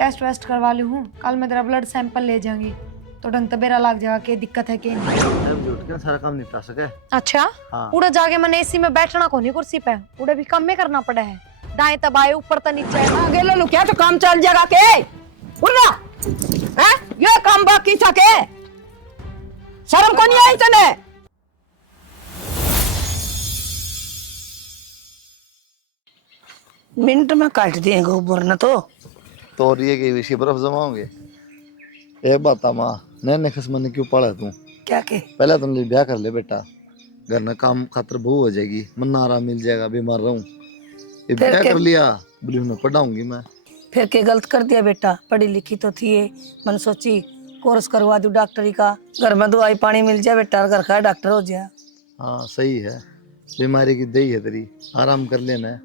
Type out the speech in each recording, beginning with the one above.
Test waste करवा ली हूँ, कल मैं तेरा ब्लड सैंपल ले जाऊंगी तो ढंग तो बेरा लग जाएगा कि दिक्कत है कि नहीं। जुट के सारा काम निपटा सके। अच्छा हाँ। पूरा जाके मैंने एसी में बैठना को नहीं कुर्सी पे, पूरा भी काम में करना पड़ा है, दाएं तबाए ऊपर तो नीचे। आगे लो क्या तो काम चल जाएगा के उड़ना हैं? ये काम बाकी था के शर्म को नहीं आई तने? मिनट में काट देंगे ऊपर न तो ये के विषय बर्फ जमाओगे। एक बात माँ नैने खसमन ने क्यों पाला तू? क्या के पहले तुम ब्याह कर ले बेटा, घर में काम खातर बहू हो जाएगी, मन आराम मिल जाएगा, बीमार रहूं। ये ब्याह कर लिया बोली मैं पढ़ाऊंगी मैं। फिर के गलत कर दिया बेटा, पढ़ी लिखी तो थी ये, मन सोची कोर्स करवा दूं डॉक्टरी का, घर में दवाई पानी मिल जाए बेटा, घर का डॉक्टर हो जाए। हाँ सही है, बीमारी की दही है तेरी, आराम कर लेना।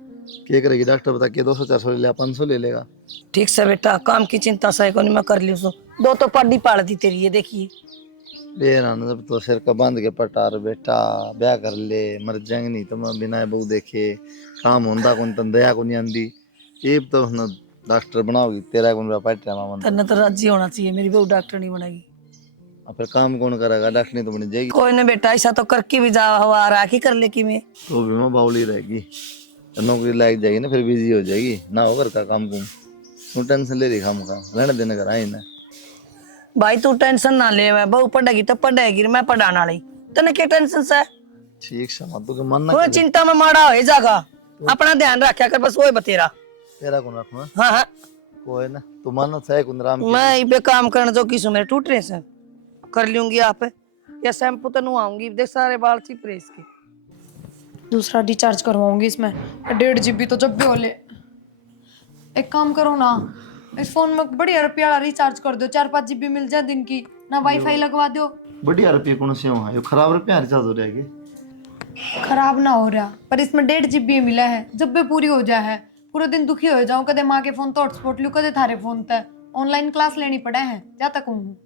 क्या करेगी डॉक्टर बता के 200-400 ले लेगा, 500 ले लेगा। ठीक से बेटा, काम की चिंता सही को नहीं मैं कर ली, दो तो पढ़ी पाड़ दी तेरी, ये देखिए। जब तो सिर का बांध के पटार बेटा, ब्याह कर ले, मर जाएंगे नहीं तो मैं बिना बहू देखे काम होंदा कौन तन दया को नहीं आंदी। ये तो न डॉक्टर बनाओगी तेरा कौन पाट मामा तन्ने तो राजी होना चाहिए, मेरी बहू डॉक्टर नहीं बनेगी। फिर काम कौन करेगा? डॉक्टर नहीं तो बन जाएगी। कोई ना बेटा, ऐसा तो करके भी जा हवा राखी कर ले की मैं तो भी मैं बावली रहेगी, नौकरी लायक जाएगी ना, फिर बिजी हो जाएगी ना, हो घर का काम कुम तू टेंशन ले रही काम का, रहने देने घर आई ना। भाई तू टेंशन ना ले, मैं बहू पढ़ेगी तो पढ़ेगी, मैं पढ़ाना वाली, तने क्या टेंशन से? ठीक समा तू के मन ना कोई चिंता में माड़ा हो जाएगा, अपना ध्यान रखा कर बस, वही बतेरा तेरा कौन रखना। हाँ हाँ कोई ना तू मन सह कुंदराम मैं इबे काम करने जो किसु मेरे टूट रहे से कर लूंगी आप, या शैम्पू तो नु आऊंगी, देख सारे बाल चिप रहे इसके। दूसरा रिचार्ज करवाऊंगी इसमें, 1.5 GB तो जब भी हो ले। एक काम करो ना, इस फोन में बढ़िया रुपया वाला रिचार्ज कर दो, 4-5 GB मिल जाए दिन की, ना वाईफाई लगवा दो। बढ़िया रुपये कौन से है, ये खराब रुपया रिचार्ज हो रहेगी। खराब ना हो रहा, पर इसमें 1.5 GB मिला है, जब भी पूरी हो जाए है, पूरे दिन दुखी हो जाऊं, कदे माँ के फोन तो हॉटस्पॉट लू, कदे थारे फोन तक ऑनलाइन क्लास लेनी पड़े है, क्या तक हूँ।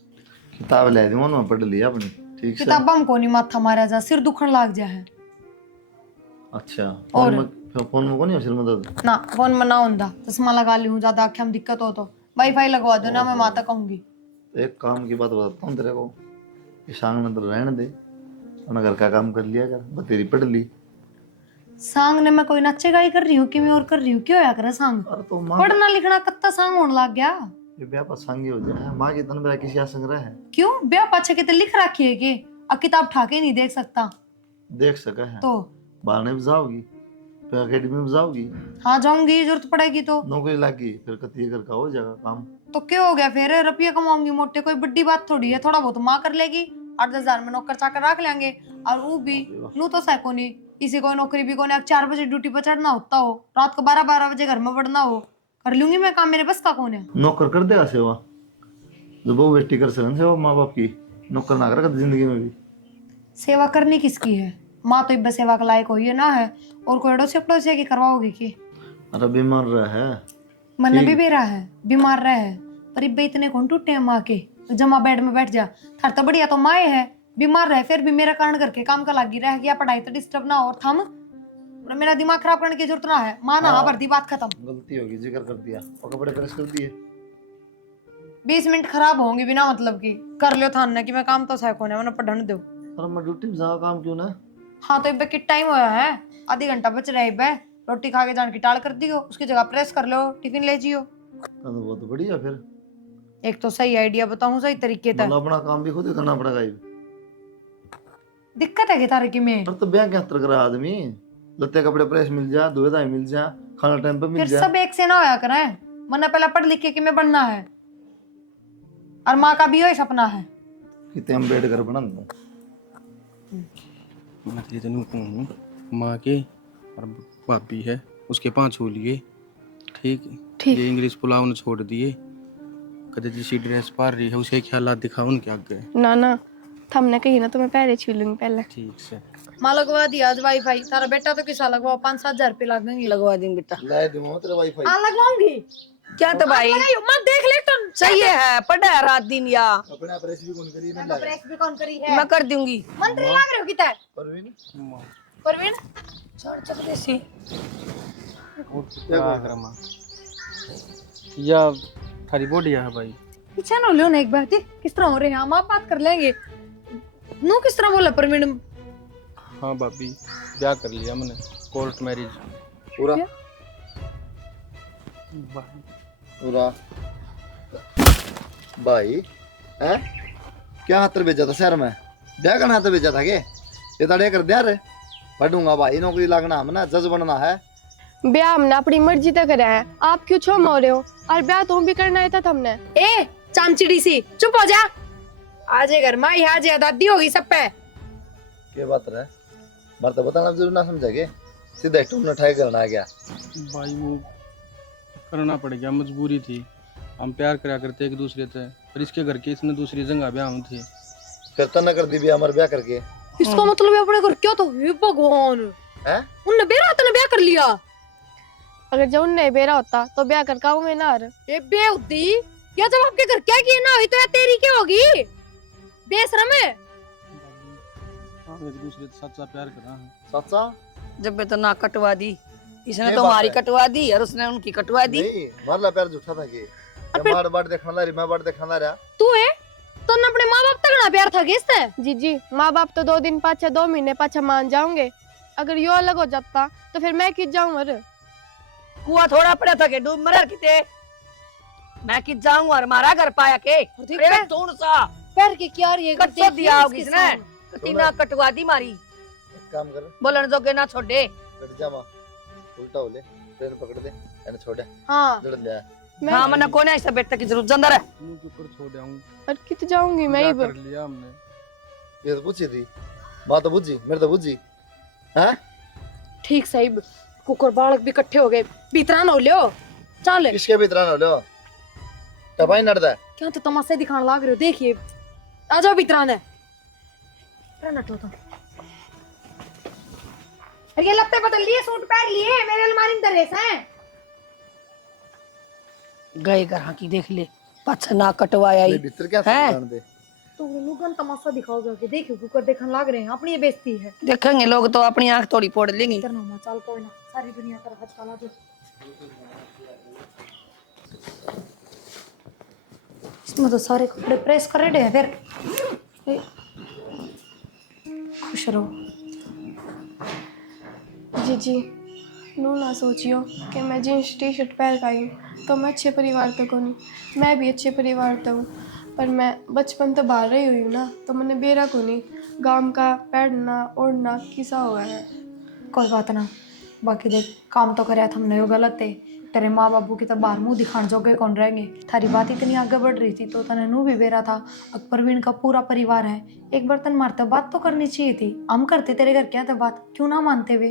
किताब ले दी मैं पढ़ लिया अपनी, ठीक से। किताबा में कोनी माथा मारा जा, सिर दुखन लाग जा है। अच्छा और फोन में कौन है सिर मदद ना, फोन में ना होंदा, चश्मा लगा ली हूँ, ज्यादा आँखें में दिक्कत हो तो वाईफाई लगवा दो ना, मैं माता कहूंगी। एक काम की बात बताता हूँ तेरे को, ईशान में तो रहने दे, अपना घर का काम कर लिया कर, बतेरी पढ़ ली। सांग ने मैं कोई नच्चे गाई कर रही हूँ कि मैं और कर रही हूँ, क्यों होया करे सांग? अरे तो पढ़ना लिखना कत्ता सांग होने लग गया। ये ब्याह पर संगी हो जाए, माँ की तन मेरा किसी संग रहा है। क्यों ब्याह पाछे के लिख रखी है कि किताब ठाके नहीं देख सकता? देख सका है तो बारने में जाओगी, फिर अकेडमी में जाओगी। हाँ जाऊंगी, जरूरत पड़ेगी तो। नौकरी लगी फिर कती घर का हो जाएगा काम। तो क्या हो गया फिर, रुपये कमाऊंगी मोटे, कोई बड़ी बात थोड़ी है, थोड़ा बहुत माँ कर लेगी, 8-10 हजार में नौकर चाकर रख लेंगे। और वो भी नू तो सैको नहीं, किसी को नौकरी भी कोने, 4 बजे ड्यूटी पर चढ़ना होता हो, रात को 12-12 बजे घर में बढ़ना हो, कर लूंगी मैं काम, मेरे बस का कौन है। नौकर कर देगा सेवा, जो बहु बेटी कर सकन सेवा माँ बाप की, नौकर ना कर जिंदगी में भी। सेवा करनी किसकी है, माँ तो इब्बे सेवा के लायक हुई है ना है, और कोई अड़ोसी पड़ोसी की करवाओगी की? अरे बीमार रहा है, मन भी बेरा है, बीमार रहा है, पर इब्बे इतने कौन टूटे हैं माँ के, जमा बेड में बैठ जा। थार तो बढ़िया तो माए है, बीमार रहे फिर भी मेरा कारण करके काम का लागी रह गया, पढ़ाई तो डिस्टर्ब ना और थम, मेरा दिमाग खराब करने की जरूरत ना है। माँ ना भर दी, बात खत्म। गलती होगी, जिक्र कर दिया और कपड़े प्रेस कर दिए। 20 मिनट खराब होंगे बिना मतलब की, कर लो थान ने कि मैं काम तो सह कोने मैंने पढ़ने दो। अरे मैं ड्यूटी में जा, काम क्यों ना। हाँ तो इब्बे कितना टाइम होया है, आधी घंटा बच रहा है इब्बे, रोटी खा के जान की टाल कर दियो, उसकी जगह प्रेस कर लो, टिफिन ले जियो। तो बहुत बढ़िया, फिर एक तो सही आइडिया बताऊं, सही तरीके तक अपना काम भी खुद ही करना पड़ेगा। दिक्कत है कि तारे की में, पर तो ब्याह क्या करा आदमी, लत्ते कपड़े प्रेस मिल जा, धोए धाए मिल जा, खाना टाइम पे मिल फिर जा। सब एक से ना होया करे, वरना पहले पढ़ लिख के मैं बनना है, और माँ का भी यही सपना है कितने हम बेड घर बना दो। मैं तेरी तनु कहूँ माँ के और भाभी है उसके 5 हो लिए, ठीक ये इंग्लिश पुलाव ने छोड़ दिए, कदे जिसी ड्रेस पा रही है उसे ख्याल दिखाओ उनके आगे ना ना, थमने कही ना तो मैं पहले छू लूंगी पहले। ठीक से माँ लगवा दिया आज वाईफाई, तारा बेटा तो किसा लगवाओ, 5-7 हजार रुपये लगेंगे। लगवा देंगे बेटा, ला दूंगा तेरा वाईफाई। हाँ लगवाऊंगी, क्या तो भाई मत देख ले तो सही है, पढ़ा है रात दिन या अपने प्रेस भी कौन करी मैं प्रेस भी कौन करी है, मैं कर दूंगी। मंत्री लग रहे हो कितना परवीन परवीन। छोड़ चल देसी या थारी बढ़िया है भाई। पीछे ना लो ना एक बार देख किस तरह हो रहे हैं हम आप बात कर लेंगे। नू किस तरह बोला प्रवीण? हाँ भाभी, ब्याह कर लिया मैंने, कोर्ट मैरिज। पूरा भाई पूरा भाई हैं क्या हाथ भेजा था शहर में? ब्याह करना हाथ भेजा था के? ये तड़े कर दिया रे, पढ़ूंगा भाई, नौकरी लगना हमने, जज बनना है। ब्याह हमने अपनी मर्जी तक कराया है, आप क्यों छो हो रहे हो? और ब्याह तुम भी करना है था हमने। ए चामचिड़ी सी चुप हो जा। आज घर माई आज दादी होगी सब पे। क्या बात रहा है? बार तो बताना जरूर ना समझेगे, सीधा टूटना ठाई करना आ गया। भाई वो करना पड़ गया, मजबूरी थी। हम प्यार करा करते एक दूसरे से, पर इसके घर के इसने दूसरी जगह ब्याह में थे। फिर तना कर दी भी हमारे ब्याह करके। इसका मतलब है अपने घर क्या तो हे भगवान हैं? उनने बेरा तने ब्याह कर लिया। अगर जब उनने बेरा होता तो ब्याह कर काऊ में ना रह। ए बेहुदी या जब आपके घर क्या किए ना हुई तो या तेरी क्या होगी? बेशरम है। हम एक दूसरे से सच्चा प्यार करा है। सच्चा जब मैं तो ना कटवा दी, इसने ये तो बात हमारी है। कटवा दी और उसने उनकी कटवा दी। नहीं, मारला प्यार झूठा था के। बार बार देखना ला रही, मैं बार देखना ला रहा। तू है तो न अपने माँ बाप तक ना प्यार था किससे? जीजी माँ बाप तो 2 दिन पाछे 2 महीने पाछे मान जाओगे। अगर यो अलग हो जाता तो फिर मैं किस जाऊं? अरे कुआ थोड़ा पड़ा था के डूब मरा किते, मैं कि जाऊं और मारा घर पाया के। ठीक अरे है। तोड़ सा पैर के क्या ये कट तो दिया होगी इसने, कतीना कटवा दी मारी। एक काम कर, बोलन जोगे ना छोड़े। कट जा मां, उल्टा हो ले, ट्रेन पकड़ दे, एने छोड़, हाँ जड़ ले। मैं हाँ मना कोने ऐसा बेटा की जरूरत अंदर है। मुंह के ऊपर छोड़ आऊं। और कित जाऊंगी मैं ब्याह ही कर लिया हमने। ये तो पूछी थी, बात तो पूछी, मेरे तो पूछी। हैं? ठीक सही कुकर बालक भी इकट्ठे हो गए। भीतरा न हो लियो चल। किसके भीतर ना लो, टपाई नड़दा है। क्या तो तमाशे दिखाने लाग रहे हो? देखिए आ जाओ भीतरा ने। नटो तो ये लगते बदल लिए, सूट पहन लिए, मेरे अलमारी में ड्रेस हैं। गए घर की देख ले, पाछा ना कटवाया ये ही भीतर क्या हैं? जान दे। तो लोगन तमाशा दिखाओगे कि देखियो कुकर देखने लाग रहे हैं, अपनी ये बेइज्जती है। देखेंगे लोग तो अपनी आंख थोड़ी फोड़ लेंगे। इधर ना चल कोई ना, सारी दुनिया का राज काला जो इसमें तो सारे कपड़े प्रेस कर रहे हैं। फिर ए, खुश रहो। जीजी नू ना सोचियो कि मैं जींस टी शर्ट पहन कर आई हूँ तो मैं अच्छे परिवार तक हूँ। मैं भी अच्छे परिवार तक हूँ, पर मैं बचपन तो बाहर रही हुई हूँ ना, तो मैंने बेरा को नहीं गांव का पहनना ओढ़ना किसा हुआ है। कोई बात ना, बाकी देख काम तो करे हमने, वो गलत है। तेरे माँ बाबू की तो बाहर मुंह दिखाने जोगे कौन रहेंगे। थारी बात इतनी आगे बढ़ रही थी तो तने नू भी बेरा था। प्रवीण का पूरा परिवार है, एक बार तन मारते बात तो करनी चाहिए थी। हम करते तेरे घर क्या था बात, क्यों ना मानते वे?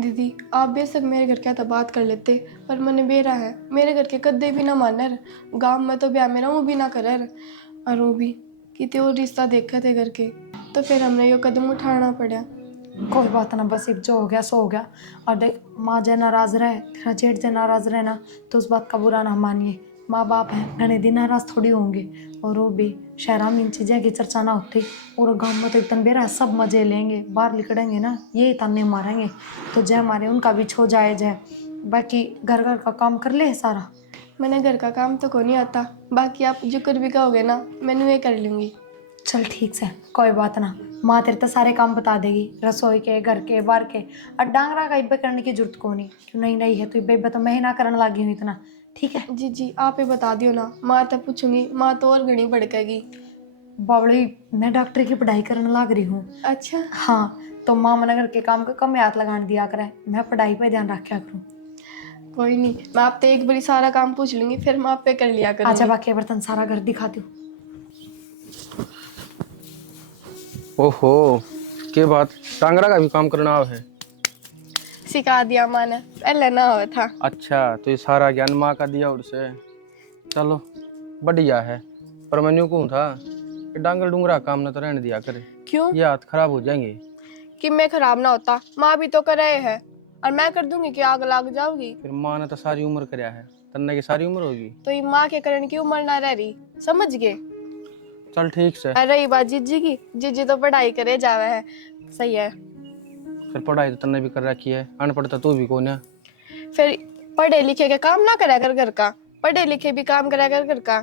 दीदी आप बेशक मेरे घर क्या तो बात कर लेते, पर मैंने बेरा है, मेरे घर के कद्दे भी ना मानर। गांव में तो ब्याह मेरा वो भी ना करर, और वो भी कितने और रिश्ता देखे थे घर के, तो फिर हमने ये कदम उठाना पड़ा। कोई बात ना, बस अब जो हो गया सो हो गया। और देख माँ जो नाराज रहे, तेरा जेठ जो नाराज रहे ना, तो उस बात का बुरा ना मानिए। माँ बाप हैं, घने दिन नाराज थोड़ी होंगे। और वो भी शहरा में इन चीज़ें की चर्चा ना होती, और गाँव में तो इतना बेरा सब मजे लेंगे। बाहर निकलेंगे ना ये ताने मारेंगे, तो जय मारे उनका भी छो जाए जय। बाकी घर घर का काम कर ले सारा। मैंने घर का काम तो को नहीं आता, बाकी आप जो कर भी कहोगे ना मैंने ये कर लूँगी। चल ठीक से, कोई बात ना, माँ तेरे तो सारे काम बता देगी, रसोई के, घर के, बाहर के। और डांगरा का इब्बे करने की जरूरत को नहीं, क्यों नहीं नहीं है तो इब्बे तो मैं ही ना करने लगी हूँ इतना। ठीक है जी आप ही बता दियो ना, माँ तो पूछूंगी, माँ तो और घनी भड़केगी। बावड़ी, मैं डॉक्टर की पढ़ाई करने लग रही हूँ। अच्छा हाँ, तो माँ मना घर के काम को कम हाथ लगाने दिया करे, मैं पढ़ाई पे ध्यान रखा करूँ। कोई नहीं, मैं आप तो एक बारी सारा काम पूछ लूंगी, फिर मैं आप पे कर लिया अच्छा करूँगी। बाकी बर्तन सारा घर दिखाती हूँ। ओहो, के बात टांगरा का भी काम करना है? सिखा दिया माँ ने, पहले ना हुआ था। अच्छा, तो ये सारा ज्ञान माँ का दिया उनसे। चलो बढ़िया है, पर मैं यूं कहूँ था कि डांगल डूंगरा काम न तो रहने दिया करे, क्यों ये हाथ खराब हो जाएंगे। कि मैं खराब ना होता, माँ भी तो कर रहे हैं, और मैं कर दूंगी कि आग लग जाओगी। फिर माँ ने तो सारी उम्र कराया है, तन्ने की सारी उम्र होगी। तो ये माँ के कारण की उम्र ना रह रही, समझ गए? चल ठीक से। अरे ये बात जीजी की, जीजी तो पढ़ाई करे जावे है, सही है। फिर पढ़ाई तो तन्ने भी कर रखी है, अनपढ़ तो तू भी कौन है। फिर पढ़े लिखे के काम ना करा कर घर का, पढ़े लिखे भी काम करा कर घर का।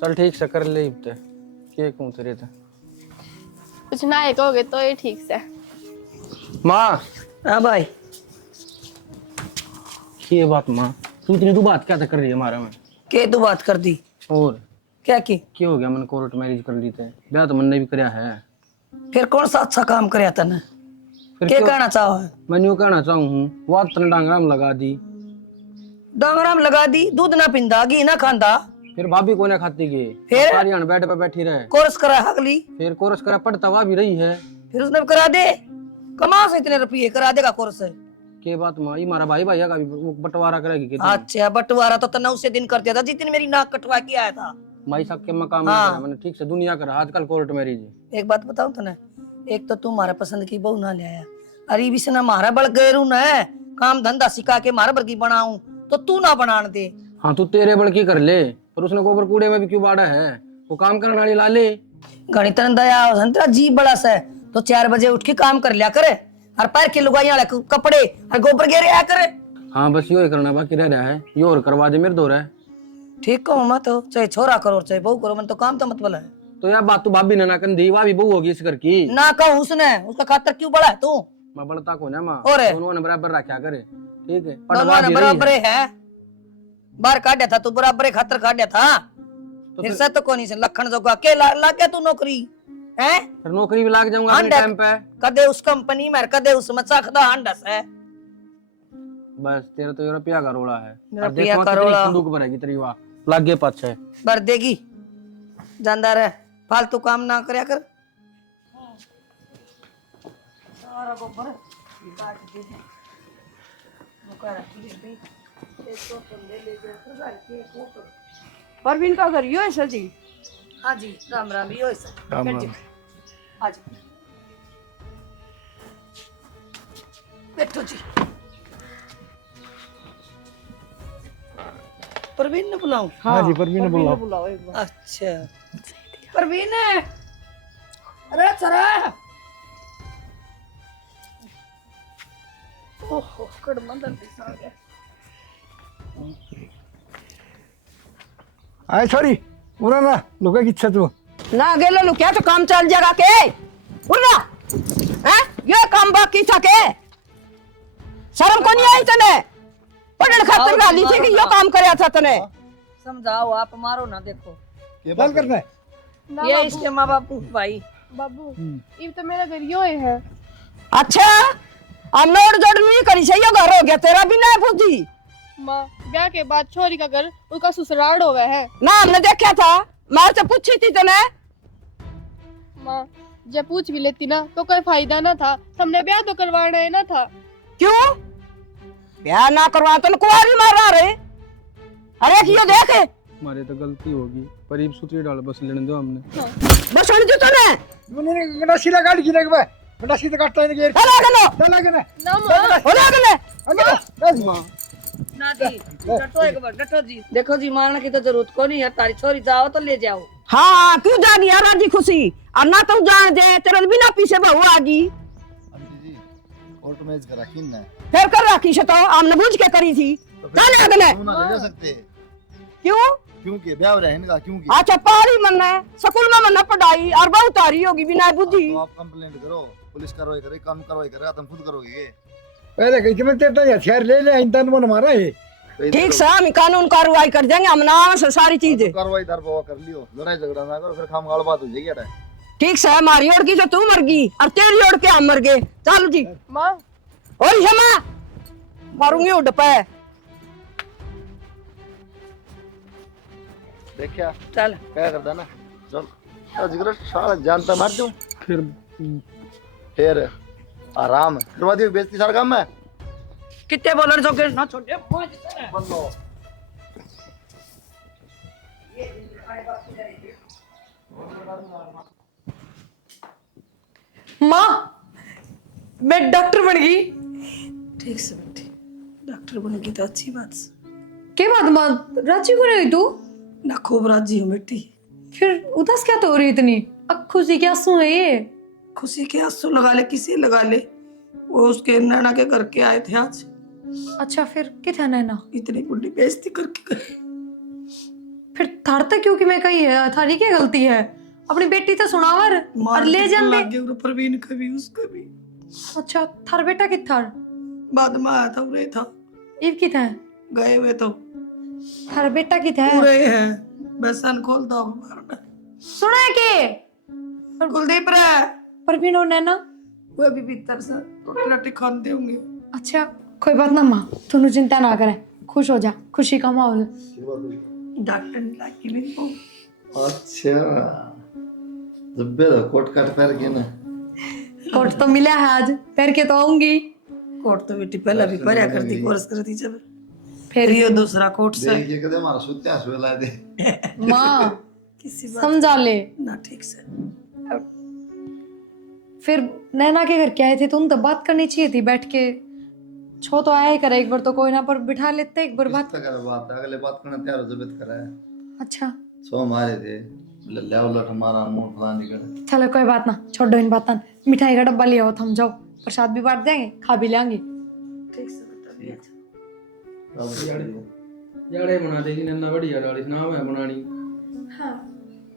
चल ठीक से कर ले इब्ते के कहूं तेरे ते कुछ ना एक हो गए तो ये ठीक से। माँ हाँ भाई ये बात माँ तू इतनी तू बात क्या कर रही है हमारा में के तू बात कर दी और क्या की क्या हो गया मन कोर्ट मैरिज कर ली थे ब्याह तो मन ने भी कराया है फिर कौन सा अच्छा काम करया तने फिर क्या क्यों कहना चाहो है मैं यूं कहना चाहूँ हूँ वो तने डांगराम लगा दी डांगराम लगा दी दूध ना पिंदा घी ना खांदा फिर भाभी को ना खाती गई फिर? सारी अन बेड पे बैठी रहे कोर्स करा हगली फिर कोरस करा पढ़ता हुआ भी रही है फिर उसने भी करा दे कमा से इतने रुपये करा देगा कोर्स के बात माँ ये हमारा भाई भैया का भी वो बंटवारा करेगी कितने अच्छा बंटवारा तो तना उसे दिन कर दिया था जितने मेरी नाक कटवा के आया था भाई साहब के मकाम हाँ। में करा मैंने ठीक से दुनिया करा आजकल कोर्ट मैरिज एक बात बताऊं तो ना एक तो तू हमारा पसंद की बहू ना ले आया अरे भी से ना मारा बड़ गए रू ना काम धंधा सिखा के मारा बर्गी बनाऊं तो तू ना बनान दे हाँ तू तेरे बड़की कर ले पर उसने गोबर कूड़े में भी क्यों बाड़ा है वो काम करने वाली ला ले घनी तरह दया तेरा जी बड़ा सा है तो 4 बजे उठ के काम कर लिया करे और पैर के लुगाई वाले कपड़े और गोबर घेरे आया करे हाँ बस यो ही करना बाकी रह रहा है यो और करवा दे मेरे दो रहा है ठीक कहूँ मैं तो चाहे छोरा करो चाहे बहू करो मन तो काम तो मतलब है तो यार बात तू भाभी ने ना कर दी वह भी बहू होगी इस घर की ना कहूँ उसने उसका खातर क्यों बड़ा है तू मैं बड़ता को ना माँ और है। दोनों ने बराबर रखा करे ठीक है दोनों पढ़वा ने भी रही बराबर है। है बाहर काटा था तू बराबर खातर काटा था तो फिर से तो कोनी से लखन जोगा के लाग गया तू नौकरी है फिर नौकरी भी लाग जाऊंगा अपने हांडा- टाइम पे कदे उस कंपनी में कदे उस मचा खदा हांडस है बस तेरा तो रुपया का रोड़ा है मेरा अब रुपया देखो का कितनी रोड़ा। संदूक भरेगी तेरी वाह लागे पाछे भर देगी जानदा रहे फालतू काम ना करया कर सारा गोबर काट दे परवीन का घर यो है सर जी। हाँ जी राम राम यो सर राम राम। आज बैठो जी परवीन ने बुलाऊं हाँ जी परवीन ने बुलाओ एक बार। अच्छा परवीन अरे चरा ओहो कड़ मंदर दिसा गया आय सॉरी उरा ना लोका की इच्छा तू ना गेलो लो क्या तो काम चल जाएगा के उड़ा हैं ये काम बाकी था के शर्म को नहीं आई तने पढ़ने खातिर गाली थी कि यो काम करया था तने समझाओ आप मारो ना देखो क्या करना है ना ये बाबू, इसके माँ बाप भाई बाबू ये तो मेरा घर यो है। अच्छा हम नोट जोड़ नहीं करी से यो घर हो गया तेरा भी ना पूछी माँ ब्याह के बाद छोरी का घर उसका ससुराल हो गया है। ना हमने देखा था मार से पूछी थी तने माँ जब पूछ भी लेती ना तो कोई फायदा ना था, हमने ब्याह तो करवाना है ना था। क्यों ब्याह ना करवा तो कुआरी मार रहा रे अरे क्यों देखे हमारे तो गलती होगी पर ये सूत्री डाल बस लेने दो हमने बस सुन जो तने मैंने गंडासी लगा दी गिने के बे गंडासी तो काटता है ये चला गनो चला के ना ना माँ हो जा गने अगे ना जी डटो एक बार डटो जी देखो जी मारने की तो जरूरत को नहीं है तारी छोरी जाओ तो ले जाओ हाँ क्यों जा गया राजी खुशी और ना तुम जान दे तेरे बिना पीछे बहू आ गई आंटी जी कोर्ट मैच करा किन ना फिर कर रखी से तो हमने बुझ के करी थी चल गने क्यों ना ले सकते क्यों क्योंकि ब्याह रहे इनका क्योंकि अच्छा पारी मनना है स्कूल में मनना पढ़ाई और बहुत तारी होगी बिना बुद्धि तो आप कंप्लेंट करो पुलिस कार्रवाई करे काम कार्रवाई करेगा तुम खुद करोगे ये पहले कहीं में तेरा हथियार ले ले इंसान मन मारा है ठीक से हम कानून कार्रवाई कर देंगे हम नाम से सारी चीजें कार्रवाई दर बवा कर लियो लड़ाई झगड़ा ना करो फिर खामगाल बात हो जाएगी यार ठीक से हमारी ओर की जो तू मर गई और तेरी ओर के हम मर गए चल जी माँ और क्षमा मारूंगी उड़ पे देखिया चल क्या करता ना चल जिगर सारा जानता मार दूं फिर आराम करवा दियो बेइज्जती सारा काम है कितने बोलर जो के ना छोटे बंदो माँ मैं डॉक्टर बन गई। ठीक से बेटी डॉक्टर बनेगी तो अच्छी बात से क्या बात माँ राजी को नहीं हुई तू? ना खूब राजी हो बेटी फिर उदास क्या तो हो रही इतनी? अब खुशी क्या आंसू है ये? खुशी के आंसू लगा ले किसी लगा ले वो उसके नैना के घर के आए थे आज अच्छा फिर क्या था नैना? इतनी बुरी बेइज्जती करके गए फिर थार तक क्यों कि मैं कही है, थारी क्या गलती है? अपनी बेटी तो सुनावर और ले जाते। गए प्रवीण का भी उसका भी। अच्छा थार बेटा कि थार बाद में आया था उरे था ईद की था गए हुए तो थार बेटा की था पूरे है बेसन खोल दो सुना है के कुलदीप रे परवीन और नैना वो भी भीतर से रोटी रोटी खाते होंगे। अच्छा कोई बात ना माँ, तू चिंता ना करे, खुश हो जा, खुशी का माहौल। डॉक्टर ने लाकी मेरे को। अच्छा जब कोट काट पहन के ना कोट तो मिला है आज, पहन के तो आऊंगी। कोट तो बेटी पहले भी पहले करती कोर्स करती जब फिर ये दूसरा कोट से देख के कदे मारा सुत्ते हंसवे ला दे माँ किसी बात समझा ले। ना ठीक से। फिर नैना के घर क्या आए थे, तुम तो बात करनी चाहिए थी बैठ के। छो तो आया ही करे एक बार तो कोई ना, पर बिठा लेते एक बार बात। कर बात अगले बात करना तैयार हो जबत करा है। अच्छा सो हमारे थे ले उलट हमारा मुंह फलाने कर। चलो कोई बात ना, छोड़ो इन बातन। मिठाई का डब्बा ले आओ, थम जाओ, प्रसाद भी बांट देंगे, खा भी लेंगे। ठीक से बेटा जाड़े बना देगी नन्ना, बढ़िया डाली नाम है बनानी।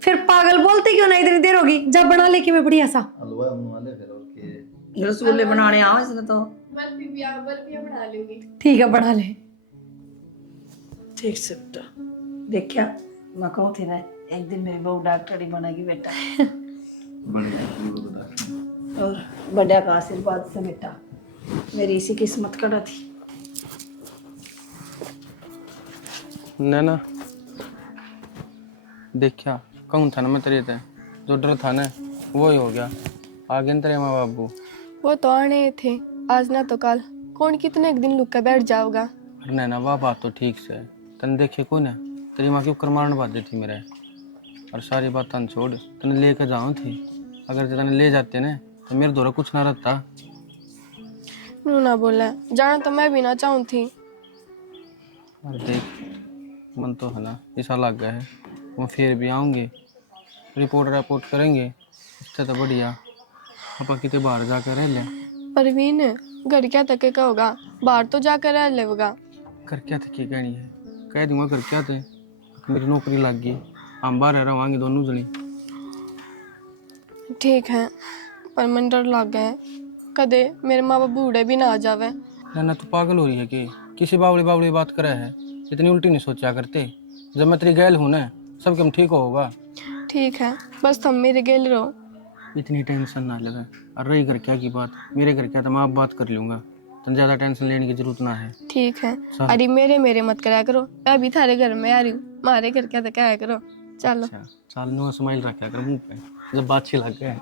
फिर पागल बोलते क्यों नहीं, इतनी देर होगी, जब बना ले कि मैं बढ़िया सा हलवा बनवा ले फिर और के रसगुल्ले बनाने आओ इसने तो बर्फी बना लूंगी। ठीक है बना ले। ठीक से बेटा देखा मैं कहूँ थी ना एक दिन मेरी बहू डॉक्टर ही बनेगी बेटा। बढ़िया और बड़ा का आशीर्वाद से बेटा मेरी इसी किस्मत कड़ा थी। नैना देखा कहूँ था ना मैं तेरे थे, जो डर था ना वो ही हो गया। आगे न तेरे माँ बाबू वो तो आने थे आज ना तो कल, कौन कितने एक दिन लुक कर बैठ जाओगा। अरे नैना वाह बात तो ठीक से है, तने देखे कौन है तेरी माँ की ऊपर मारने बात थी मेरे। और सारी बात तन छोड़, तने लेकर जाऊँ थी, अगर तने ले जाते ना तो मेरे दौरा कुछ ना रहता। नू ना बोला जाना तो मैं भी ना चाहूँ थी। और देख मन तो है ना ऐसा लग गया है, वो फिर भी आऊँगे रिपोर्ट करेंगे, उससे तो बढ़िया पापा कितने बाहर जाकर रह ले। परवीन घर क्या तक का होगा, बाहर तो जाकर रह लेगा। कर क्या थे क्या कहनी है, कह दूंगा कर क्या थे, मेरी नौकरी लग गई, हम बाहर रहोगे दोनों जनी। ठीक है पर मन डर लग गया है, कदे मेरे माँ बाप बूढ़े भी ना आ जावे। ना तू पागल हो रही है कि किसी बावली बात करे है, इतनी उल्टी नहीं सोचा करते। जब मैं तेरी गैल हूँ ना सब कम ठीक होगा। ठीक है बस तुम मेरे गेल रहो। इतनी टेंशन ना लगा, और रही घर क्या की बात, मेरे घर क्या तो मैं आप बात कर लूँगा, तो ज़्यादा टेंशन लेने की जरूरत ना है। ठीक है अरे मेरे मत कराया करो, मैं अभी थारे घर में आ रही हूँ, हमारे घर क्या तो क्या करो। चलो अच्छा चल नो स्माइल रखा कर मुंह पे जब बात अच्छी लग गए।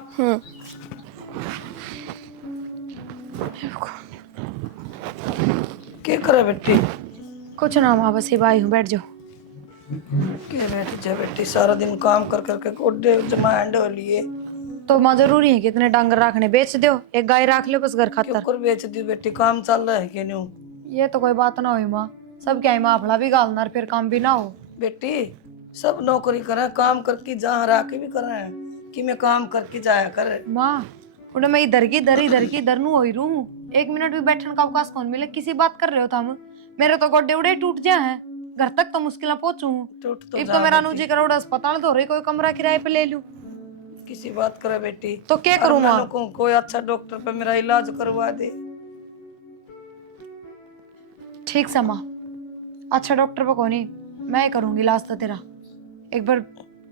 क्या करे बेटी? कुछ ना माँ, बस ये भाई हूँ, बैठ जाओ। क्या बैठी जा बेटी, सारा दिन काम कर करके कोडे जमा एंड हो लिए। तो माँ जरूरी है कि इतने डांगर रखने, बेच दो, एक गाय रख लो बस घर खातर। क्यों बेच दी बेटी, काम चल रहा है कि नहीं? ये तो कोई बात ना हुई माँ, सब क्या है माँ अपना भी गालना और फिर काम भी ना हो। बेटी सब नौकरी करे, काम करके जहाँ रह के भी करे कि मैं काम करके जाया करे। माँ उन्हें मैं इधर की इधर नू हो ही रू, एक मिनट भी बैठने का अवकाश कौन मिले, किसी बात कर रहे हो तुम, मेरे तो गोडे उड़े टूट जाए हैं, घर तक तो मुश्किल पहुंचू। एक तो मेरा नूजी करोड़ अस्पताल तो रही, कोई कमरा किराए पे ले लूं, किसी बात करे बेटी तो क्या करूँ माँ? कोई अच्छा डॉक्टर पे मेरा इलाज करवा दे। ठीक सा माँ, अच्छा डॉक्टर पे कौन, मैं ही करूंगी इलाज तो तेरा। एक बार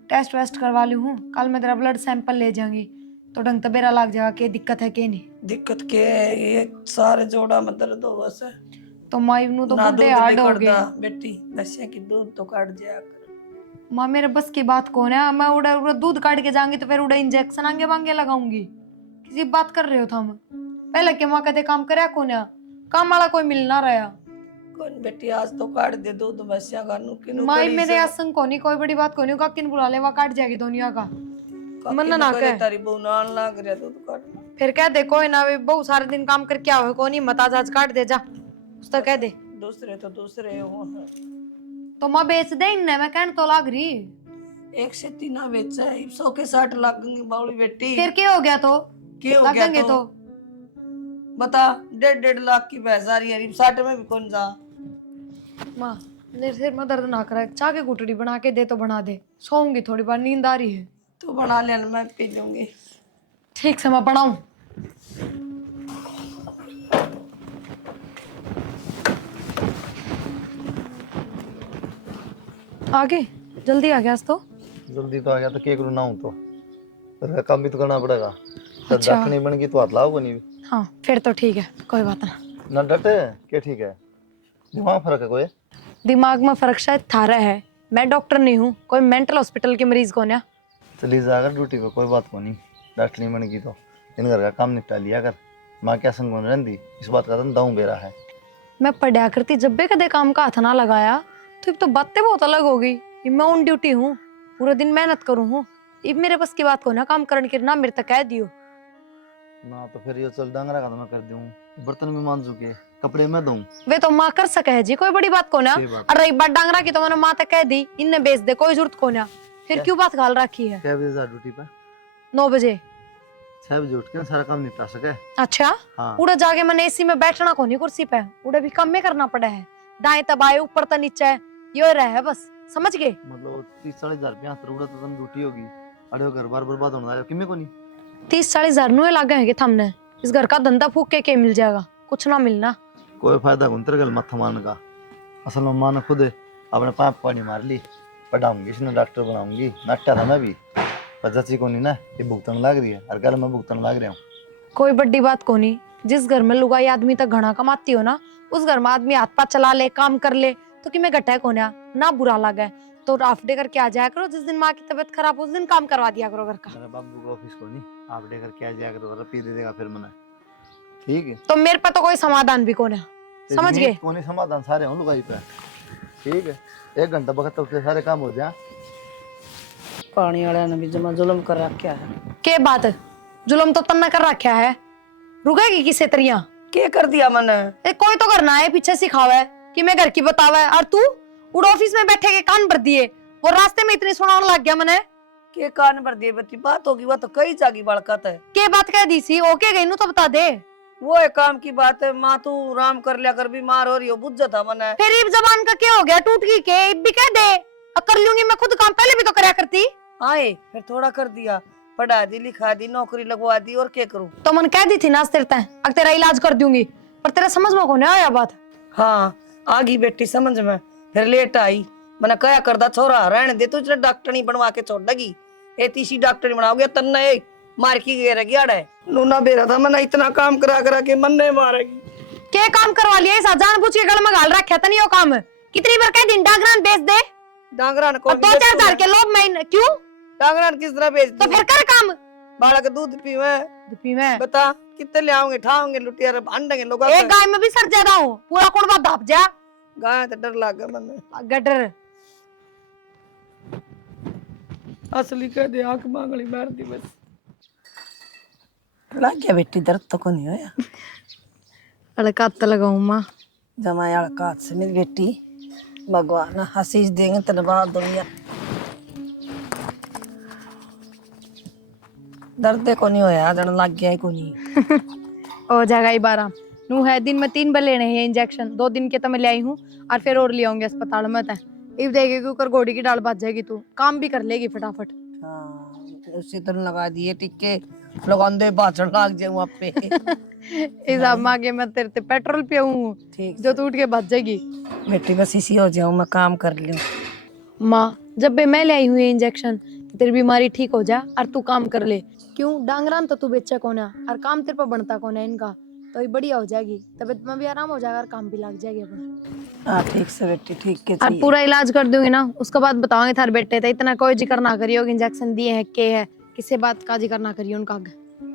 टेस्ट वेस्ट करवा लूँ हूँ, कल मैं तेरा ब्लड सैंपल ले जाऊंगी तो ढंग तो बेरा लग जाएगा कि दिक्कत है कि नहीं। दिक्कत क्या है, ये सारे जोड़ा में दर्द हो बस है। तो माँ नू तो ना बुढ़े दूध हार्ड हो निकलता गए बेटी, नशे की दूध तो काट जाया कर। माँ, मेरे बस की बात कौन है, मैं उड़ा दूध काट के जाऊंगी तो फिर उड़ा इंजेक्शन आगे बांगे लगाऊंगी, किसी बात कर रहे हो तुम? पहले के माँ कहते काम करे कौन है, काम वाला कोई मिल ना रहा। कौन बेटी आज तो काट दे दूध भैंसिया का नुकी माँ मेरे आसन कोनी, कोई बड़ी बात कोनी, काकिन बुला ले, वहाँ काट जाएगी दुनिया का। मन ना कहे तारी बहू नाल लाग रहा दूध काट। फिर कह दे कोई ना, वे बहुत सारे दिन काम करके आओ कोनी, मत आज काट दे जा, उसका कह दे। दूसरे तो दूसरे वो हैं। तो माँ बेच दे इन्हें, मैं कहने तो लाग रही। 1 से 3 बेचा है, 100 के 60 लगेंगे बावली बेटी। फिर क्या हो गया तो क्या हो गया तो बता, 1.5 लाख की भैंस आ रही है, 60 में भी कौन जा। माँ मेरे सिर में दर्द ना करे, चाह के गुटड़ी बना के दे तो बना दे, सोऊंगी थोड़ी बार, नींद आ रही है। तू बना ले, मैं पी लूंगी। ठीक से मैं बनाऊं। आगे जल्दी आ गया आज तो। जल्दी तो आ गया तो क्या करूँ ना हूँ तो, पर काम भी तो करना पड़ेगा। तो अच्छा। डटनी बन गई तो हाथ लाओगे नहीं। हाँ फिर तो ठीक है, कोई बात ना। ना डटे क्या ठीक है, दिमाग फर्क है कोई। दिमाग में फर्क शायद थारा है, मैं डॉक्टर नहीं हूँ, कोई मेंटल हॉस्पिटल के मरीज को ना। चली जाकर ड्यूटी पे, कोई बात को नहीं। डटनी बन गई तो इन घर का काम निपटा लिया कर। माँ क्या संग बन रही इस बात का तो दाऊ बेरा है। मैं पढ़ा करती, जब भी कदे काम का हाथ ना लगाया तो अब तो बातें बहुत अलग हो गई। अब मैं ऑन ड्यूटी हूँ, पूरे दिन मेहनत करूँ हूँ, अब मेरे बस की बात को ना काम करने के ना मेरे तक कह दियो ना। तो फिर ये चल डांगरा का तो मैं कर दूं, बर्तन भी मान चुके, कपड़े मैं दूं। वे तो माँ कर सके है जी, कोई बड़ी बात को ना। सही बात। और रही बात डांगरा की तो मैंने माँ तक कह दी, इनने बेच दे, कोई जरूरत को ना। फिर क्यों बात घाल रखी है। 6 बजे जा ड्यूटी पे, 9 बजे। 6 बजे उठ के सारा काम निपटा सके। अच्छा हाँ। उड़ा जाके मैंने एसी में बैठना को नहीं कुर्सी पे, उड़ा भी काम में करना पड़ा है, दाएं तबाए ऊपर तो नीचे यो रहे बस, समझ गए। मतलब 30-40 हजार रुपया तो तुम ड्यूटी होगी, अरे घर बार बर्बाद होना है किमें को नहीं। 30-40 हजार नुए लागे हैं थमने, इस घर का धंधा फूक के मिल जाएगा, कुछ ना मिलना। कोई फायदा गुंतर गल मत मान का। असल में माँ ने खुद अपने पाप पानी मार ली, पढ़ाऊंगी इसने डॉक्टर बनाऊंगी, नाट्या था मैं भी, पर जची को नहीं ना, ये भुगतन लग रही है, हर गल में भुगतन लग रहा हूँ। कोई बड़ी बात को नहीं, जिस घर में लुगाई आदमी तक घना कमाती हो ना, उस घर में आदमी हाथ पाथ चला ले, काम कर ले तो कि मैं घटा को ना बुरा लगे तो हाफ डे करके आ जाया करो। जिस दिन माँ की तबीयत खराब हो उस दिन काम करवा दिया करो घर का। मेरे बाबू को ऑफिस को नहीं आप देकर क्या जाया करो, रुपये दे देगा फिर मैंने, ठीक है। तो मेरे पे तो कोई समाधान भी कौन है, समझ गए। कौन समाधान सारे हूँ लुगाई पे, ठीक है। 1 घंटा वक्त तक सारे काम हो जाए। पानी वाले ने भी जमा जुल्म कर रखा है। के बात जुलम तो तन्ना कर रखा है, रुकेगी किसे तरिया। क्या कर दिया मैंने? कोई तो करना है, पीछे सिखावा है कि मैं घर की बतावा है, और तू उड़ ऑफिस में बैठे के कान भर दिए, वो रास्ते में इतनी सुनाने लग गया मैंने। के कान भर दिए बच्ची, बात होगी वो तो कई जागी बड़कत है। के बात कह दी सी, ओके गई नु तो बता दे। वो एक काम की बात है, माँ तू आराम कर लिया कर, बीमार हो रही हो, बुझ जाता मैंने। फिर इब जबान का क्या हो गया, टूट गई के इब भी कह दे, कर लूंगी मैं खुद काम, पहले भी तो करया करती। आए फिर थोड़ा कर दिया, पढ़ा दी लिखा दी नौकरी लगवा दी, और क्या करूं। तो मन कह दी थी ना तेरे तय, अब तेरा इलाज कर दूंगी, पर तेरा समझ में कौन आया बात। हाँ आ गई बेटी समझ में, फिर लेट आई। मैंने कया करदा छोरा रहने दे, तू इतना डॉक्टर नहीं बनवा के छोड़ देगी, ए तीसरी डॉक्टर नहीं बनाओगे तन्ना ये मार की गए रह गया नूना बेरा था। मैंने इतना काम करा के मन नहीं मारेगी। क्या काम करवा लिया इस जान बुझ के गल में घाल रखा था नहीं वो काम, कितनी बार कह दिन डांगरान बेच दे, डांगरान को 2-4 हजार के लोग मैं क्यों, डांगरान किस तरह बेच तो फिर कर काम। बालक दूध पीवे, बता कितने ले आओगे, ठाओगे लुटिया भांडेंगे लोग। एक गाय में भी सर ज्यादा हूँ, पूरा कुड़बा दाप जा। गाय तो डर लग गया मैंने, गडर असली कह दे आंख मांगली मार दी बस। लग गया बेटी, दर्द तो को नहीं होया। अड़का तो लगाऊं माँ, जमाया अड़का हाथ से मेरी बेटी, भगवान हसीज देंगे तनबाद दुनिया। दर्द को नहीं होया, जन लग गया को नहीं। हो जाएगा ही 12 नू है, दिन में 3 बार लेने हैं इंजेक्शन, 2 दिन के तो मैं ले आई हूँ, और फिर और ले आऊंगे अस्पताल में। तय इब देखेगी ऊपर घोड़ी की डाल बाज जाएगी, तू काम भी कर लेगी फटाफट। हाँ उसी तरह लगा दिए टिक्के, लगांदे भाषण लाग जाऊं आप पे। इस अब मांगे मैं तेरे ते पेट्रोल पियाऊं, ठीक जो तू उठ के भाज जाएगी। बेटी बस इसी हो जाऊं, मैं काम कर लूं। माँ जब भी मैं ले आई हूँ ये इंजेक्शन, तो तेरी बीमारी ठीक हो जा और तू काम कर ले। क्यों डांगरान तो तू बेचा कौन है, और काम तेरे पर बनता कौन है इनका, तो ये बढ़िया हो जाएगी, तबीयत में भी आराम हो जाएगा और काम भी लग जाएगी अपना। हाँ ठीक से बेटी, ठीक के और पूरा इलाज कर दूंगी ना, उसके बाद बताओगे थार बेटे थे, इतना कोई जिक्र ना करियो कि इंजेक्शन दिए हैं के है, किसी बात का जिक्र ना करियो उनका।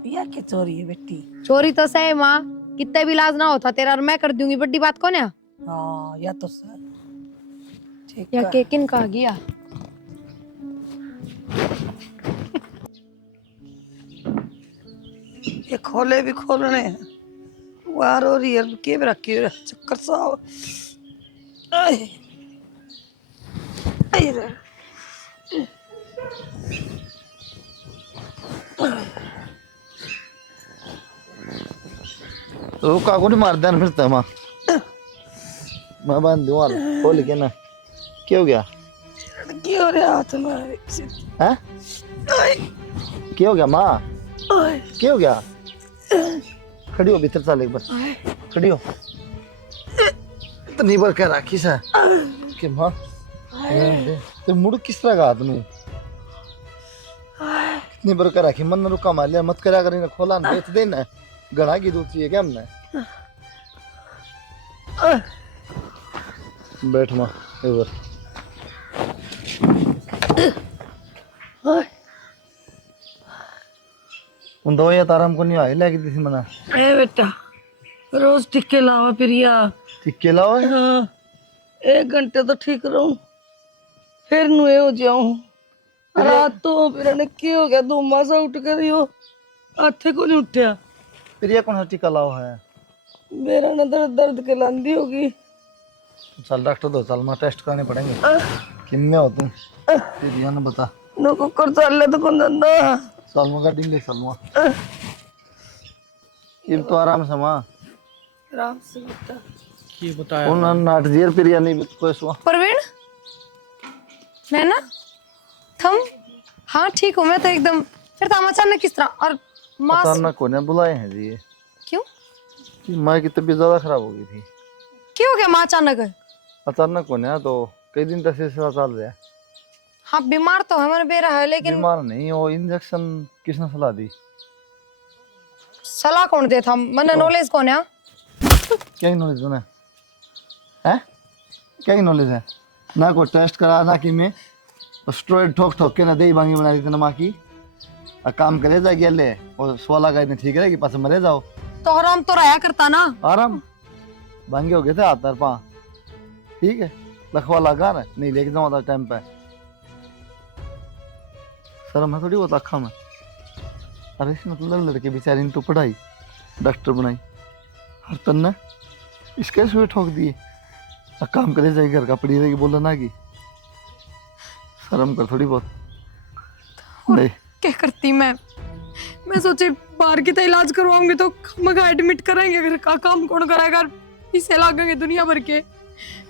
या क्या चोरी है बेटी? चोरी तो सही माँ, कितना भी इलाज ना होता तेरा, और मैं कर दूंगी, बड़ी बात कौन है। हाँ या तो सर ठीक या है। के किन का गया ये खोले भी खोलने हैं, वार हो रही है, के भी रखी है चक्कर सा। आए आए रे। तो काको नहीं मार देना फिर तमा, मैं बांध दूँ खोल के ना। क्या हो गया? की हो रहा हाथ में? हैं? क्या हो गया माँ? क्या हो गया? खड़ी हो, भीतर चल एक बार, खड़ी हो। इतनी बार कह राखी सा कि माँ तो मुड़ किस तरह का आदमी इतनी बार कह राखी, मन ने रुका मार लिया, मत करा कर, खोला ना बेच देना, गणा की दूध चाहिए क्या हमने? बैठ माँ एक बार। उन दवाइयाँ तो आराम को नहीं आई, लेके दी थी मना। ए बेटा रोज टिक्के लावा प्रिया। टिक्के लाओ। हाँ 1 घंटे तो ठीक रहूं, फिर नुए हो जाऊं। रात तो फिर ने की हो गया, धूमा सा उठ कर यो हाथे को नहीं उठया। फिर ये कौन सा टीका लाओ है? मेरा न दर्द दर्द के लांदी होगी। चल डॉक्टर दो, चल माँ टेस्ट कराने पड़ेंगे। किन में हो तुम? फिर ये ना बता। नो कुकर चल तो कौन धंधा। चल माँ गाड़ी ले, चल माँ। ये तो आराम से माँ। आराम से बेटा। ये बताया उन नाट जीर फिर या नहीं कोई सुआ। परवीन, मैं ना थम, हाँ ठीक हूँ मैं तो एकदम। फिर तो अचानक किस तरह और माँ अचानक को ने बुलाए हैं जी ये। क्यों? कि माँ की तबीयत ज्यादा खराब हो गई थी। क्यों हो गया माँ अचानक? अचानक को ना तो कई दिन तक सिलसिला चल रहा है। हाँ बीमार तो है, मैंने बेरा है, लेकिन बीमार नहीं, वो इंजेक्शन किसने सलाह दी? सलाह कौन दे था? मैंने नॉलेज कौन है? क्या नॉलेज बना है? क्या नॉलेज है? ना कोई टेस्ट करा ना कि मैं स्टेरॉइड ठोक ठोक के ना दही भांगी बना दी थी ना माँ की। काम करे जाएगी ले और 16 का इतने ठीक रहेगी, पास मरे जाओ। तो आराम तो रहा करता ना। आराम भांगे हो गए थे हाथ पा, ठीक है, लखवा लगा ना, नहीं लेके जाऊँ था टाइम पे। शर्म है थोड़ी बहुत आँखा में। अरे मतलब लड़के बेचारी ने तो पढ़ाई, डॉक्टर बनाई, हर तन्ना इसके सुए ठोक दिए। काम करे जाएगी, घर का पड़ी रहेगी, बोला ना कि शर्म कर थोड़ी बहुत। नहीं क्या करती मैं सोचे बाहर की तो इलाज करवाऊंगी तो मगा एडमिट कराएंगे, घर का काम कौन कराएगा? इसे लागेंगे दुनिया भर के।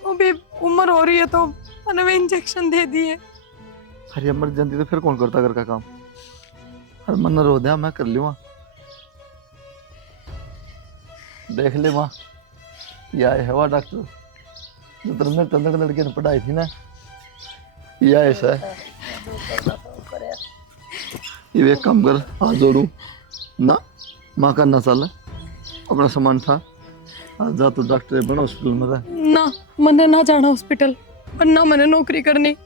वो भी उम्र हो रही है तो मैंने इंजेक्शन दे दिए। अरे इमरजेंसी तो फिर कौन करता घर का काम? हर मन रो दिया, मैं कर लूँगा। देख ले माँ, यह है वह डॉक्टर जो तेरे मेरे तंदड़ लड़के ने पढ़ाई थी ना, यह ऐसा है। ये एक काम कर, हाथ जोड़ू ना, माँ का ना चल, अपना सामान था, आज जा तो डॉक्टर बना हॉस्पिटल में था ना। मैंने ना जाना हॉस्पिटल, पर ना मैंने नौकरी करनी।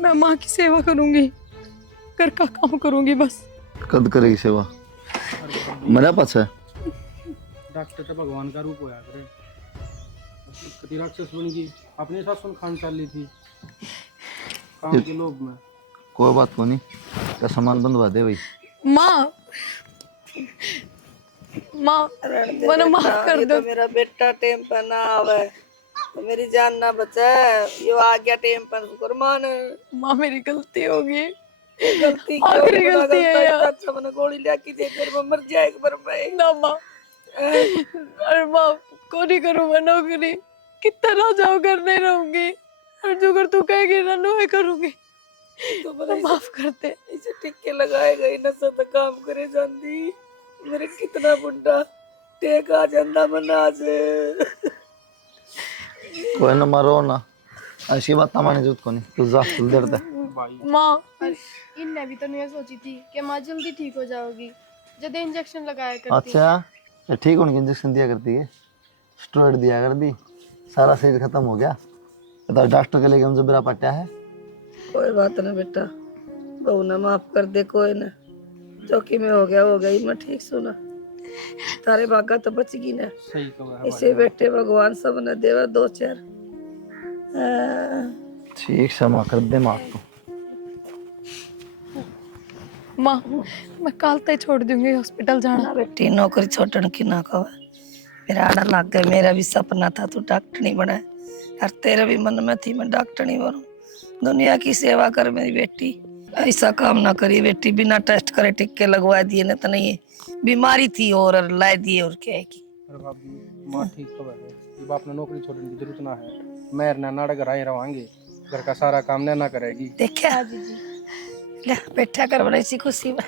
मैं माँ की सेवा करूंगी, घर का काम करूंगी बस। कद करेगी सेवा? मेरा पास है डॉक्टर तो भगवान का रूप होया करे। कति राक्षस बन गई, अपने साथ सुन खान चाल ली थी काम के लोभ में। कोई बात को नहीं, क्या सामान बंधवा दे भाई। माँ मैंने माफ कर दो। तो मेरा बेटा टेम पर ना आवे तो मेरी जान ना बचे। यो आ गया टेम पर, शुक्र मान। माँ मेरी गलती होगी, गलती आखिरी गलती है यार। अच्छा मैंने गोली लेके दे, फिर मैं मर जाएगा पर मैं ना माँ, अरे माँ को नहीं करूँ मैं नौकरी, कितना ना जाओ घर नहीं रहूंगी, और जो कर तू कहेगी ना नो करूंगी। तो माफ करते। इसे टिक्के लगाएगा ही नशा तो काम करे जाती। मेरे कितना बुढ़ा टेक आ जाता मना से। कोई ना मारो ना, ऐसी बात हमारी जरूरत को नहीं, तू जा चल दर्द है। माँ इनने भी तो नहीं सोची थी कि माँ जल्दी ठीक हो जाओगी, जब इंजेक्शन लगाया करती। अच्छा ये ठीक होने की इंजेक्शन दिया करती है, स्टेरॉइड दिया कर दी, सारा शरीर खत्म हो गया। तो डॉक्टर के लिए हम जबरा पट्टा है। कोई बात ना बेटा, बहू ना माफ कर दे, कोई ना, जो कि में हो गई। मैं ठीक सुना, तारे भागा तो बच गई ना। सही कहा। इसे बेटे भगवान सब ने देवा 2-4। ठीक क्षमा कर दे माँ को। माँ मैं कल तक छोड़ दूंगी हॉस्पिटल जाना। बेटी नौकरी छोड़ने की ना कहो, मेरा आड़ा लग गया। मेरा भी सपना था तू डॉक्टर नहीं बना, और तेरे भी मन में थी मैं डॉक्टर नहीं बनूं। दुनिया की सेवा कर मेरी बेटी, ऐसा काम ना करी बेटी, बिना टेस्ट करे टिक्के लगवा दिए ना तो नहीं, बीमारी थी और ला दिए और क्या है की। अरे भाभी माँ ठीक खबर है, ये बाप ने नौकरी छोड़ने की जरूरत ना है, मैं ना नाड़े घर आए रवांगे। घर का सारा काम नैना करेगी। देखा ले बैठा कर बड़ी सी खुशी में